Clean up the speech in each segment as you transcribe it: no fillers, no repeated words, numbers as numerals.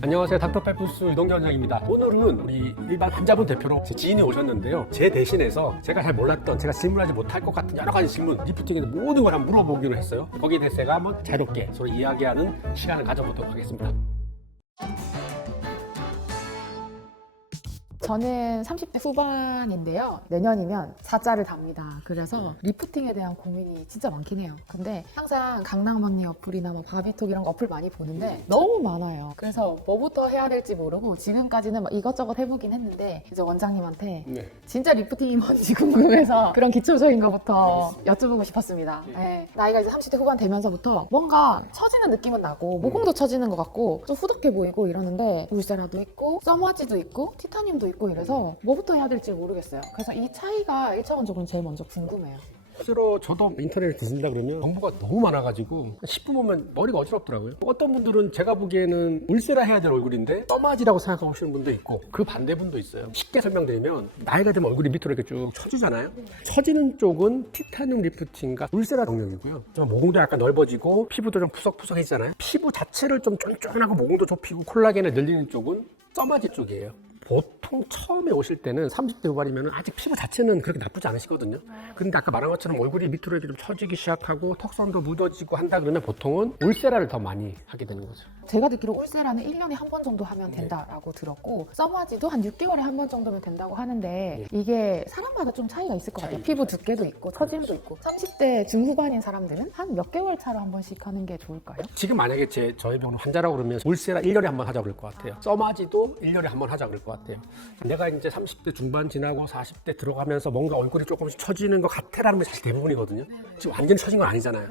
안녕하세요. 닥터페프스 이동규 원장입니다. 오늘은 우리 일반 환자분 대표로 제 지인이 오셨는데요. 제 대신해서 제가 잘 몰랐던, 제가 질문하지 못할 것 같은 여러 가지 질문, 리프팅에 대한 모든 걸 한번 물어보기로 했어요. 거기에 대해서 제가 한번 자유롭게 서로 이야기하는 시간을 가져보도록 하겠습니다. 저는 30대 후반인데요. 내년이면 4자를 답니다. 그래서 리프팅에 대한 고민이 진짜 많긴 해요. 근데 항상 강남 언니 어플이나 뭐 바비톡 이런 거 어플 많이 보는데 너무 많아요. 그래서 뭐부터 해야 될지 모르고 지금까지는 막 이것저것 해보긴 했는데 이제 원장님한테 진짜 리프팅이 뭔지 궁금해서 그런 기초적인 거부터 여쭤보고 싶었습니다. 네. 나이가 이제 30대 후반 되면서부터 뭔가 처지는 느낌은 나고 모공도 처지는 것 같고 좀 후덕해 보이고 이러는데 울세라도 있고 써머지도 있고 티타늄도 있고 이래서 뭐부터 해야 될지 모르겠어요. 그래서 이 차이가 1차원적으로 제일 먼저 궁금해요. 실제로 저도 인터넷을 뒤진다 그러면 정보가 너무 많아가지고 10분 보면 머리가 어지럽더라고요. 어떤 분들은 제가 보기에는 울세라 해야 될 얼굴인데 써마지라고 생각하시는 분도 있고 그 반대분도 있어요. 쉽게 설명드리면 나이가 되면 얼굴이 밑으로 이렇게 쭉 처지잖아요. 처지는 쪽은 티타늄 리프팅과 울세라 영역이고요. 좀 모공도 약간 넓어지고 피부도 좀 푸석푸석해지잖아요. 피부 자체를 좀 쫀쫀하고 모공도 좁히고 콜라겐을 늘리는 쪽은 써마지 쪽이에요. 보통 처음에 오실 때는 30대 후반이면 아직 피부 자체는 그렇게 나쁘지 않으시거든요. 근데 아까 말한 것처럼 얼굴이 밑으로 이렇게 좀 처지기 시작하고 턱선도 묻어지고 한다 그러면 보통은 울세라를 더 많이 하게 되는 거죠. 제가 듣기로 울세라는 1년에 한 번 정도 하면 된다라고 들었고 써마지도 한 6개월에 한 번 정도면 된다고 하는데 이게 사람마다 좀 차이가 있을 것 같아요. 피부 두께도 있고 처짐도 있고 30대 중후반인 사람들은 한 몇 개월 차로 한 번씩 하는 게 좋을까요? 지금 만약에 저희 병원 환자라고 그러면 울세라 1년에 한 번 하자고 그럴 것 같아요. 써마지도 1년에 한 번 하자고 그럴 것 같아요. 내가 이제 30대 중반 지나고 40대 들어가면서 뭔가 얼굴이 조금씩 처지는 것 같아라는 게 사실 대부분이거든요. 지금 완전히 처진 건 아니잖아요.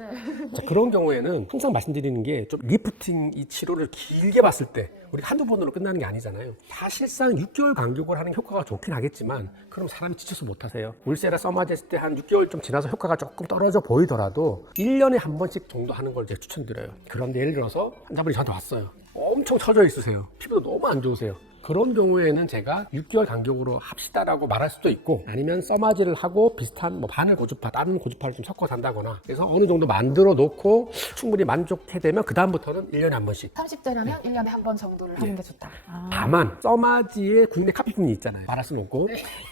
자, 그런 경우에는 항상 말씀드리는 게 좀 리프팅 이 치료를 길게 봤을 때 우리 한두 번으로 끝나는 게 아니잖아요. 사실상 6개월 간격을 하는 효과가 좋긴 하겠지만 그럼 사람이 지쳐서 못 하세요. 울세라 써마지 했을 때 한 6개월 좀 지나서 효과가 조금 떨어져 보이더라도 1년에 한 번씩 정도 하는 걸 제가 추천드려요. 그런데 예를 들어서 환자분이 저한테 왔어요. 엄청 처져 있으세요. 피부도 너무 안 좋으세요. 그런 경우에는 제가 6개월 간격으로 합시다라고 말할 수도 있고 아니면 써마지를 하고 비슷한 뭐 바늘 고주파, 다른 고주파를 좀 섞어서 한다거나 그래서 어느 정도 만들어 놓고 충분히 만족해 되면 그 다음부터는 1년에 한 번씩 30대라면 1년에 한 번 정도를 하는 게 좋다. 다만 써마지의 국내 카피품이 있잖아요. 말할 수는 없고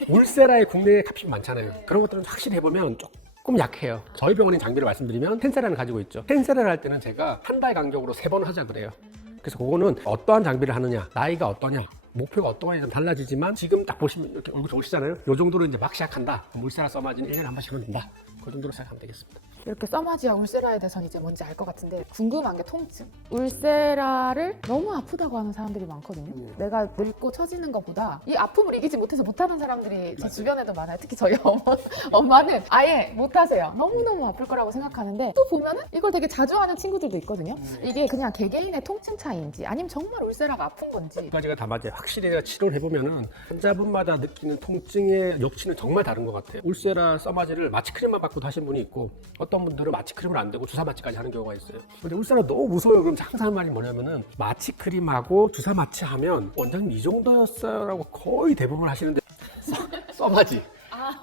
울세라의 국내 카피품 많잖아요. 그런 것들은 확실히 해보면 조금 약해요. 저희 병원의 장비를 말씀드리면 텐세라를 가지고 있죠. 텐세라를 할 때는 제가 한 달 간격으로 3번 하자 그래요. 그래서 그거는 어떠한 장비를 하느냐, 나이가 어떠냐, 목표가 어떠냐에 좀 달라지지만 지금 딱 보시면 이렇게 얼굴 좋으시잖아요. 이 정도로 이제 막 시작한다. 울세라 써마지는 1년에 한 번씩 하면 된다. 그 정도로 생각하면 되겠습니다. 이렇게 써마지와 울세라에 대해서는 이제 뭔지 알 것 같은데 궁금한 게 통증. 울세라를 너무 아프다고 하는 사람들이 많거든요. 내가 늙고 처지는 것보다 이 아픔을 이기지 못해서 못하는 사람들이 제 주변에도 많아요. 특히 저희 엄마는 아예 못하세요. 너무너무 아플 거라고 생각하는데 또 보면은 이걸 되게 자주 하는 친구들도 있거든요. 이게 그냥 개개인의 통증 차이인지 아니면 정말 울세라가 아픈 건지. 두 가지가 다 맞아요. 확실히 내가 치료를 해보면은 환자분마다 느끼는 통증의 역치는 정말 다른 것 같아요. 울세라 써마지를 마취 크림만 받고도 하신 분이 있고 어떤 분들은 마취 크림을 안 대고 주사 마취까지 하는 경우가 있어요. 근데 울세라 너무 무서워요. 그럼 항상 하는 말이 뭐냐면은 마취 크림하고 주사 마취하면 원장님 이 정도였어요라고 거의 대부분 하시는데 써마지.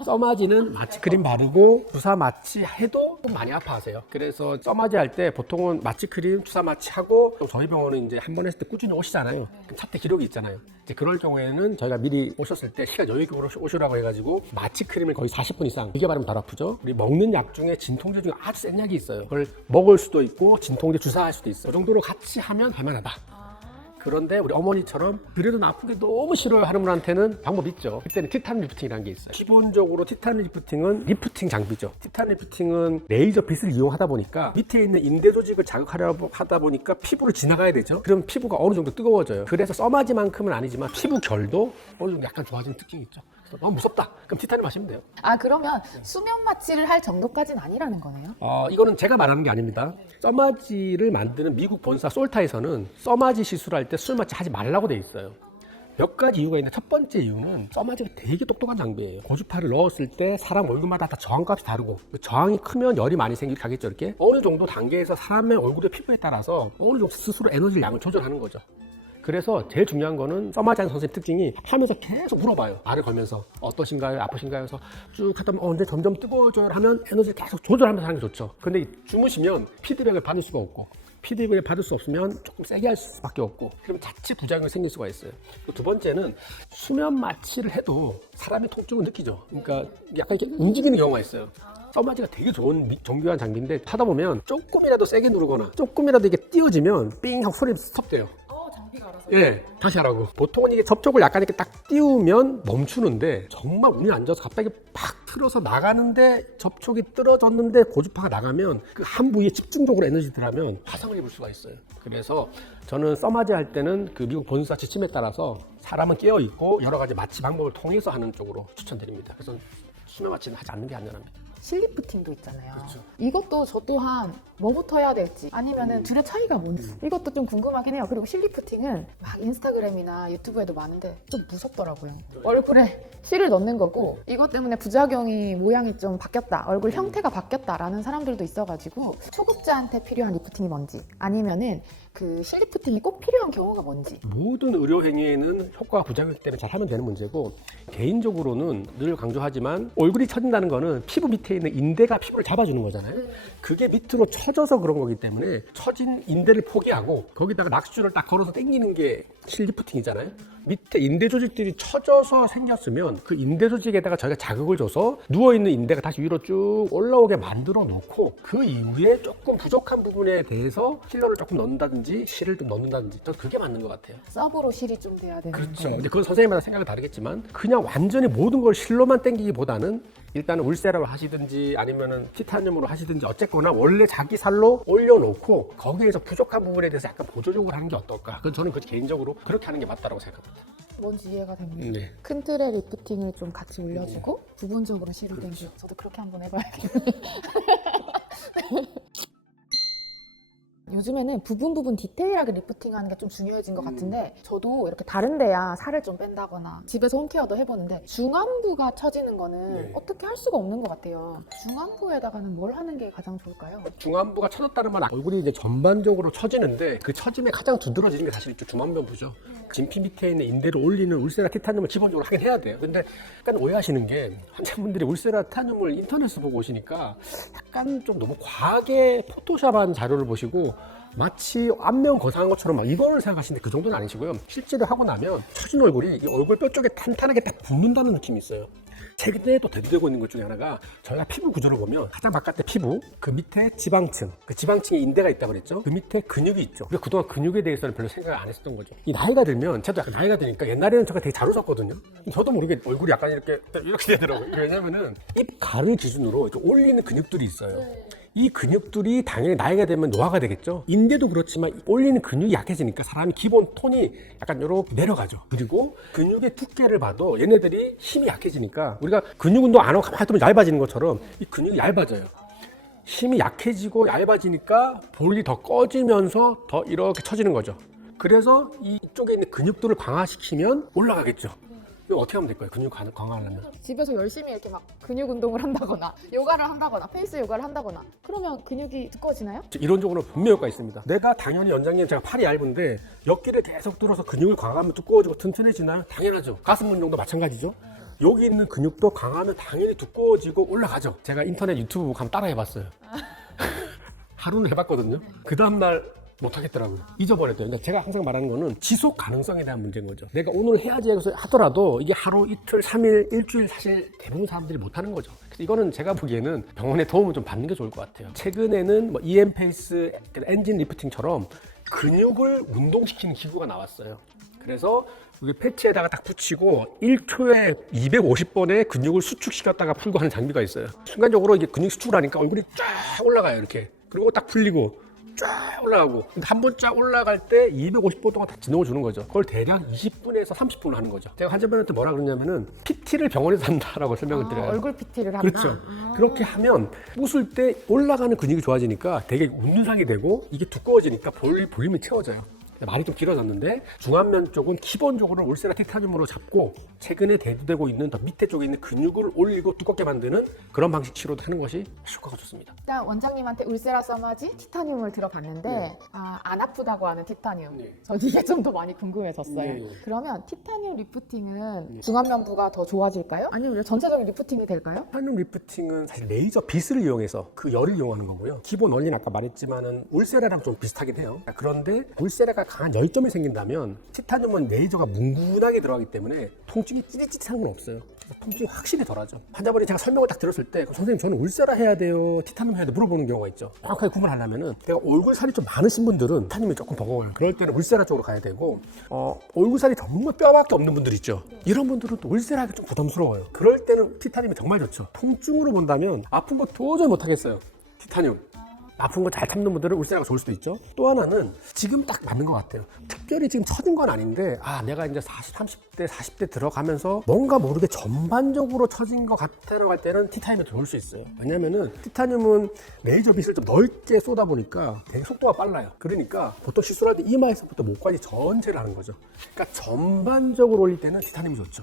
써마지는 마취 크림 바르고 주사 마취해도 좀 많이 아파하세요. 그래서 써마지 할 때 보통은 마취 크림, 주사 마취하고 또 저희 병원은 이제 한 번 했을 때 꾸준히 오시잖아요. 차트 기록이 있잖아요. 이제 그럴 경우에는 저희가 미리 오셨을 때 시간 여유 있게 오시라고 해가지고 마취 크림을 거의 40분 이상 길게 바르면 덜 아프죠. 우리 먹는 약 중에 진통제 중에 아주 센 약이 있어요. 그걸 먹을 수도 있고 진통제 주사할 수도 있어요. 그 정도로 같이 하면 할만하다. 그런데 우리 어머니처럼 그래도 나 아픈 게 너무 싫어요 하는 분한테는 방법이 있죠. 그때는 티타늄 리프팅이라는 게 있어요. 기본적으로 티타늄 리프팅은 리프팅 장비죠. 티타늄 리프팅은 레이저 빛을 이용하다 보니까 밑에 있는 인대 조직을 자극하려고 하다 보니까 피부를 지나가야 되죠. 그럼 피부가 어느 정도 뜨거워져요. 그래서 써마지만큼은 아니지만 피부 결도 어느 정도 약간 좋아지는 특징이 있죠. 그래서 너무 무섭다. 그럼 티타늄 하시면 돼요. 아 그러면 수면 마취를 할 정도까지는 아니라는 거네요? 이거는 제가 말하는 게 아닙니다. 써마지를 만드는 미국 본사 솔타에서는 써마지 시술할 때 술 마취 하지 말라고 돼 있어요. 몇 가지 이유가 있는데 첫 번째 이유는 써마지가 되게 똑똑한 장비예요. 고주파를 넣었을 때 사람 얼굴마다 다 저항값이 다르고 저항이 크면 열이 많이 생기게 하겠죠. 이렇게 어느 정도 단계에서 사람의 얼굴의 피부에 따라서 어느 정도 스스로 에너지 양을 조절하는 거죠. 그래서 제일 중요한 거는 써마지 하는 선생님 특징이 하면서 계속 물어봐요. 말을 걸면서 어떠신가요? 아프신가요? 그래서 쭉 하다 보면 근데 점점 뜨거워져요 하면 에너지를 계속 조절하면서 하는 게 좋죠. 근데 주무시면 피드백을 받을 수가 없고 피드백을 받을 수 없으면 조금 세게 할 수밖에 없고 그럼 자체 부작용이 생길 수가 있어요. 두 번째는 수면 마취를 해도 사람이 통증을 느끼죠. 그러니까 약간 이렇게 움직이는 경우가 있어요. 써마지가 되게 좋은 정교한 장비인데 하다 보면 조금이라도 세게 누르거나 조금이라도 이게 띄워지면 삥 하고 소리 스톱돼요. 장비가 알아서. 예, 다시 하라고. 보통은 이게 접촉을 약간 이렇게 딱 띄우면 멈추는데 정말 운이 안 좋아서 갑자기 팍 틀어서 나가는데 접촉이 떨어졌는데 고주파가 나가면 그 한 부위에 집중적으로 에너지 들어가면 화상을 입을 수가 있어요. 그래서 저는 써마지 할 때는 그 미국 본사 지침에 따라서 사람은 깨어 있고 여러 가지 마취 방법을 통해서 하는 쪽으로 추천드립니다. 그래서 수면 마취는 하지 않는 게 안전합니다. 실리프팅도 있잖아요. 그렇죠. 이것도 저 또한 뭐부터 해야 될지 아니면은 둘의 차이가 뭔지 이것도 좀 궁금하긴 해요. 그리고 실리프팅은 막 인스타그램이나 유튜브에도 많은데 좀 무섭더라고요. 얼굴에 실을 넣는 거고 이것 때문에 부작용이 모양이 좀 바뀌었다, 얼굴 형태가 바뀌었다라는 사람들도 있어가지고 초급자한테 필요한 리프팅이 뭔지 아니면은 그 실리프팅이 꼭 필요한 경우가 뭔지. 모든 의료 행위에는 효과가 부작용 때문에 잘 하면 되는 문제고 개인적으로는 늘 강조하지만 얼굴이 처진다는 거는 피부 밑에 있는 인대가 피부를 잡아주는 거잖아요. 그게 밑으로 처져서 그런 거기 때문에 처진 인대를 포기하고 거기다가 낚시줄을 딱 걸어서 당기는 게 실리프팅이잖아요. 밑에 인대 조직들이 처져서 생겼으면 그 인대 조직에다가 저희가 자극을 줘서 누워있는 인대가 다시 위로 쭉 올라오게 만들어 놓고 그 이후에 조금 부족한 부분에 대해서 필러를 조금 넣는다든지 실을 좀 넣는다든지 저는 그게 맞는 것 같아요. 서브로 실이 좀 돼야 되는 그렇죠. 거. 근데 그건 선생님마다 생각이 다르겠지만 그냥 완전히 모든 걸 실로만 당기기보다는 일단은 울세라로 하시든지 아니면은 티타늄으로 하시든지 어쨌거나 원래 자기 살로 올려놓고 거기에서 부족한 부분에 대해서 약간 보조적으로 하는 게 어떨까? 그건 저는 개인적으로 그렇게 하는 게 맞다고 생각합니다. 뭔지 이해가 됩니다. 네. 큰 틀의 리프팅을 좀 같이 올려주고 부분적으로 실을 당기고 저도 그렇게 한번 해봐야겠네요. 요즘에는 부분 디테일하게 리프팅하는 게 좀 중요해진 것 같은데 저도 이렇게 다른 데야 살을 좀 뺀다거나 집에서 홈케어도 해보는데 중안부가 처지는 거는 네. 어떻게 할 수가 없는 것 같아요. 중안부에다가는 뭘 하는 게 가장 좋을까요? 중안부가 처졌다는 말 얼굴이 이제 전반적으로 처지는데 그 처짐에 가장 두드러지는 게 사실 이쪽 중안면부죠. 진피 밑에 있는 인대를 올리는 울세라 티타늄을 기본적으로 하긴 해야 돼요. 근데 약간 오해하시는 게 환자분들이 울세라 티타늄을 인터넷에서 보고 오시니까 약간 좀 너무 과하게 포토샵한 자료를 보시고 마치 안면 거상한 것처럼 막 이거를 생각하시는데 그 정도는 아니시고요. 실제로 하고 나면 처진 얼굴이 이 얼굴 뼈 쪽에 탄탄하게 딱 붙는다는 느낌이 있어요. 최근에 또 대두되고 있는 것 중에 하나가 저희가 피부 구조를 보면 가장 바깥의 피부 그 밑에 지방층, 그 지방층에 인대가 있다고 그랬죠. 그 밑에 근육이 있죠. 우리가 그동안 근육에 대해서는 별로 생각을 안 했었던 거죠. 이 나이가 들면 저도 약간 나이가 드니까 옛날에는 제가 되게 잘 웃었거든요. 저도 모르게 얼굴이 약간 이렇게 되더라고요. 왜냐면은 입 가를 기준으로 이렇게 올리는 근육들이 있어요. 이 근육들이 당연히 나이가 되면 노화가 되겠죠. 인대도 그렇지만 올리는 근육이 약해지니까 사람이 기본 톤이 약간 이렇게 내려가죠. 그리고 근육의 두께를 봐도 얘네들이 힘이 약해지니까 우리가 근육 운동 안 하고 가만히 두면 얇아지는 것처럼 이 근육이 얇아져요. 힘이 약해지고 얇아지니까 볼이 더 꺼지면서 더 이렇게 처지는 거죠. 그래서 이쪽에 있는 근육들을 강화시키면 올라가겠죠. 이거 어떻게 하면 될까요? 근육 강화하려면? 집에서 열심히 이렇게 막 근육 운동을 한다거나 요가를 한다거나 페이스 요가를 한다거나 그러면 근육이 두꺼워지나요? 이론적으로 분명 효과가 있습니다. 내가 당연히 원장님 제가 팔이 얇은데 옆길을 계속 뚫어서 근육을 강화하면 두꺼워지고 튼튼해지나요? 당연하죠. 가슴 운동도 마찬가지죠. 여기 있는 근육도 강화하면 당연히 두꺼워지고 올라가죠. 제가 인터넷 유튜브 보고 한번 따라 해봤어요. 하루는 해봤거든요. 그 다음날 못하겠더라고요. 잊어버렸대요. 근데 제가 항상 말하는 거는 지속 가능성에 대한 문제인 거죠. 내가 오늘 해야지 해서 하더라도 이게 하루, 이틀, 3일, 일주일 사실 대부분 사람들이 못하는 거죠. 그래서 이거는 제가 보기에는 병원의 도움을 좀 받는 게 좋을 것 같아요. 최근에는 뭐 EM페이스 엔진 리프팅처럼 근육을 운동시키는 기구가 나왔어요. 그래서 여기 패치에다가 딱 붙이고 1초에 250번의 근육을 수축시켰다가 풀고 하는 장비가 있어요. 순간적으로 이게 근육 수축을 하니까 얼굴이 쫙 올라가요. 이렇게. 그리고 딱 풀리고 쫙 올라가고 한 번 쫙 올라갈 때 250번 동안 다 진동을 주는 거죠. 그걸 대략 20분에서 30분을 하는 거죠. 제가 환자분한테 뭐라 그러냐면은 PT를 병원에서 한다라고 설명을 드려요. 얼굴 PT를 한다? 그렇죠. 그렇게 하면 웃을 때 올라가는 근육이 좋아지니까 되게 웃는 상이 되고 이게 두꺼워지니까 볼륨이 채워져요. 말이 좀 길어졌는데 중안면 쪽은 기본적으로 울세라 티타늄으로 잡고 최근에 대두되고 있는 더 밑에 쪽에 있는 근육을 올리고 두껍게 만드는 그런 방식 치료도 하는 것이 효과가 좋습니다. 일단 원장님한테 울세라 써마지 티타늄을 들어봤는데 네. 안 아프다고 하는 티타늄. 네. 전 이게 좀 더 많이 궁금해졌어요. 네. 그러면 티타늄 리프팅은 중안면부가 더 좋아질까요? 아니면 전체적인 리프팅이 될까요? 티타늄 리프팅은 사실 레이저 빛을 이용해서 그 열을 이용하는 거고요. 기본 원리는 아까 말했지만은 울세라랑 좀 비슷하긴 해요. 그런데 울세라가 강한 열점이 생긴다면 티타늄은 레이저가 뭉근하게 들어가기 때문에 통증이 찌릿찌릿한 건 없어요. 그래서 통증이 확실히 덜하죠. 환자분이 제가 설명을 딱 들었을 때 선생님 저는 울세라 해야 돼요? 티타늄 해야 돼요? 물어보는 경우가 있죠. 정확하게 구분하려면은 내가 얼굴 살이 좀 많으신 분들은 티타늄이 조금 버거워요. 그럴 때는 울세라 쪽으로 가야 되고 얼굴 살이 정말 뼈밖에 없는 분들 있죠. 이런 분들은 또 울세라가 좀 부담스러워요. 그럴 때는 티타늄이 정말 좋죠. 통증으로 본다면 아픈 거 도저히 못하겠어요. 티타늄. 아픈 거 잘 참는 분들은 울세라가 좋을 수도 있죠. 또 하나는 지금 딱 맞는 것 같아요. 특별히 지금 처진 건 아닌데 내가 이제 30대, 40대 들어가면서 뭔가 모르게 전반적으로 처진 것 같다라고 할 때는 티타늄이 좋을 수 있어요. 왜냐면은 티타늄은 레이저 빛을 좀 넓게 쏟아 보니까 되게 속도가 빨라요. 그러니까 보통 시술할 때 이마에서부터 목까지 전체를 하는 거죠. 그러니까 전반적으로 올릴 때는 티타늄이 좋죠.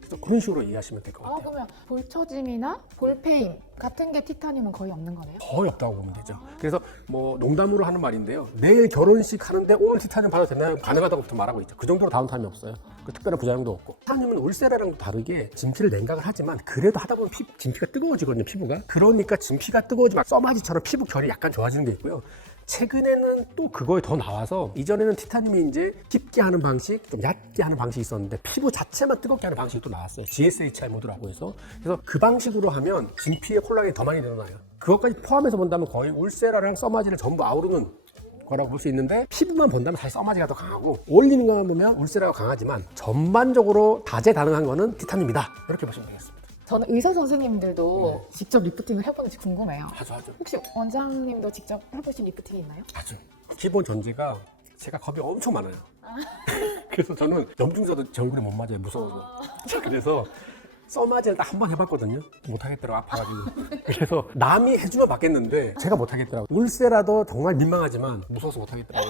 그래서 그런 식으로 이해하시면 될 것 같아요. 그러면 볼처짐이나 볼페임 같은 게 티타늄은 거의 없는 거네요? 거의 없다고 보면 되죠. 그래서 뭐 농담으로 하는 말인데요. 내일 결혼식 하는데 오늘 티타늄 받아도 되나요? 가능하다고 보통 말하고 있죠. 그 정도로 다운타임이 없어요. 그 특별한 부작용도 없고. 티타늄은 울세라랑 다르게 진피를 냉각을 하지만 그래도 하다 보면 진피가 뜨거워지거든요, 피부가. 그러니까 진피가 뜨거워지면 써마지처럼 피부 결이 약간 좋아지는 게 있고요. 최근에는 또 그거에 더 나와서 이전에는 티타늄이 이제 깊게 하는 방식, 좀 얕게 하는 방식이 있었는데 피부 자체만 뜨겁게 하는 방식이 또 나왔어요. GSHR 모드라고 해서. 그래서 그 방식으로 하면 진피의 콜라겐이 더 많이 늘어나요. 그것까지 포함해서 본다면 거의 울세라랑 써마지를 전부 아우르는 거라고 볼 수 있는데 피부만 본다면 사실 써마지가 더 강하고 올리는 것만 보면 울세라가 강하지만 전반적으로 다재다능한 거는 티타늄이다. 이렇게 보시면 되겠습니다. 저는 의사 선생님들도 직접 리프팅을 해보는지 궁금해요. 아주. 혹시 원장님도 직접 해보신 리프팅이 있나요? 아주. 기본 전제가 제가 겁이 엄청 많아요. 그래서 저는 염증사도 제 얼굴에 못 맞아요. 무서워서. 그래서 써마지를 딱 한 번 해봤거든요. 못하겠더라고, 아파가지고. 그래서 남이 해주면 받겠는데 제가 못하겠더라고. 울세라도 정말 민망하지만 무서워서 못하겠더라고.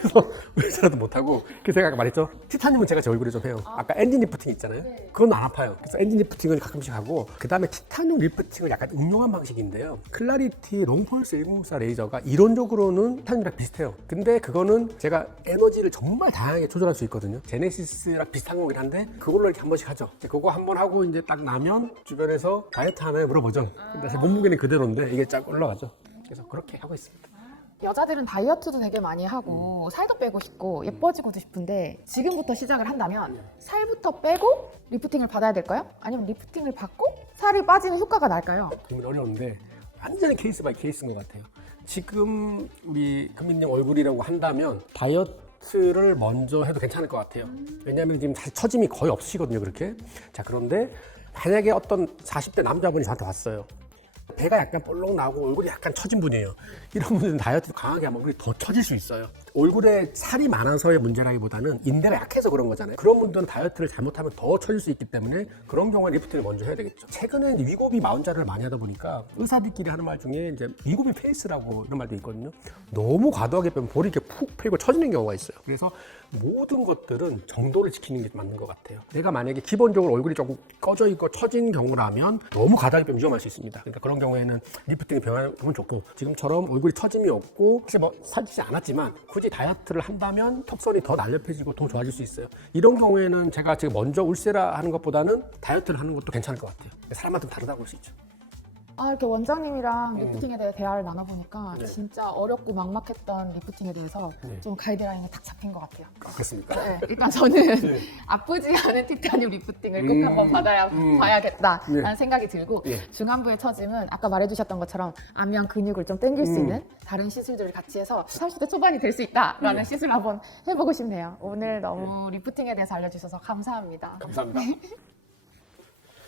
그래서 울세라도 못하고. 그래서 제가 아까 말했죠. 티타늄은 제가 제 얼굴에 좀 해요. 아까 엔진 리프팅 있잖아요. 그건 안 아파요. 그래서 엔진 리프팅을 가끔씩 하고 그 다음에 티타늄 리프팅을 약간 응용한 방식인데요. 클라리티 롱펄스 104 레이저가 이론적으로는 티타늄이랑 비슷해요. 근데 그거는 제가 에너지를 정말 다양하게 조절할 수 있거든요. 제네시스랑 비슷한 거긴 한데 그걸로 이렇게 한 번씩 하죠. 그거 한 번 하고 이제 딱 나면 주변에서 다이어트 하나요? 물어보죠. 근데 몸무게는 그대로인데 이게 쫙 올라가죠. 그래서 그렇게 하고 있습니다. 여자들은 다이어트도 되게 많이 하고 살도 빼고 싶고 예뻐지고도 싶은데 지금부터 시작을 한다면 살부터 빼고 리프팅을 받아야 될까요? 아니면 리프팅을 받고 살이 빠지는 효과가 날까요? 고민 어려운데 완전히 케이스 바이 케이스인 것 같아요. 지금 우리 금민님 얼굴이라고 한다면 다이어트를 먼저 해도 괜찮을 것 같아요. 왜냐하면 지금 사실 처짐이 거의 없으시거든요, 그렇게. 자, 그런데 만약에 어떤 40대 남자분이 저한테 왔어요. 배가 약간 볼록 나고 얼굴이 약간 처진 분이에요. 이런 분들은 다이어트 강하게 하면 얼굴이 더 처질 수 있어요. 얼굴에 살이 많아서의 문제라기보다는 인대가 약해서 그런 거잖아요. 그런 분들은 다이어트를 잘못하면 더 처질 수 있기 때문에 그런 경우에 리프팅을 먼저 해야 되겠죠. 최근에 이제 위고비 마운자를 많이 하다 보니까 의사들끼리 하는 말 중에 이제 위고비 페이스라고 이런 말도 있거든요. 너무 과도하게 빼면 볼이 이렇게 푹 패고 처지는 경우가 있어요. 그래서 모든 것들은 정도를 지키는 게 맞는 것 같아요. 내가 만약에 기본적으로 얼굴이 조금 꺼져 있고 처진 경우라면 너무 과다하게 빼면 위험할 수 있습니다. 그러니까 그런 경우에는 리프팅이 병하면 좋고 지금처럼 얼굴이 처짐이 없고 사실 뭐 살찌지 않았지만 굳이 다이어트를 한다면 턱선이 더 날렵해지고 더 좋아질 수 있어요. 이런 경우에는 제가 지금 먼저 울세라 하는 것보다는 다이어트를 하는 것도 괜찮을 것 같아요. 사람마다 좀 다르다고 볼 수 있죠. 이렇게 원장님이랑 리프팅에 대해 대화를 나눠보니까 네. 진짜 어렵고 막막했던 리프팅에 대해서 네. 좀 가이드라인이 딱 잡힌 것 같아요. 그렇습니까? 네, 일단 저는 네. 아프지 않은 티타늄 리프팅을 꼭 한번 봐야겠다라는 네. 생각이 들고 네. 중안부의 처짐은 아까 말해주셨던 것처럼 안면 근육을 좀 당길 수 음. 있는 다른 시술들을 같이 해서 30대 초반이 될 수 있다라는 시술 한번 해보고 싶네요. 오늘 너무 리프팅에 대해서 알려주셔서 감사합니다. 감사합니다.